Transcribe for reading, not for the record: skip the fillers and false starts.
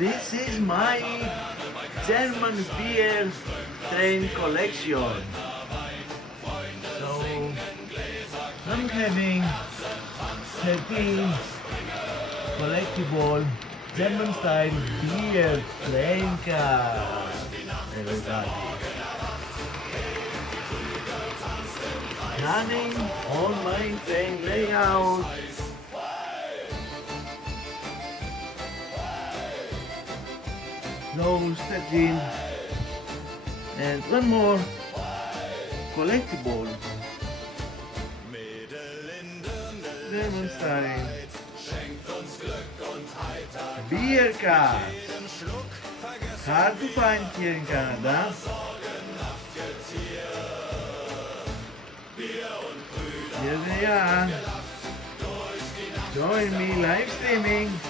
This is my German beer train collection. So I'm having 13 collectible German style beer train cars. Everybody. Running on my train layout. Those 13 and one more collectible German style beer cars. Hard to find here in Canada. Here they are. Join me live streaming.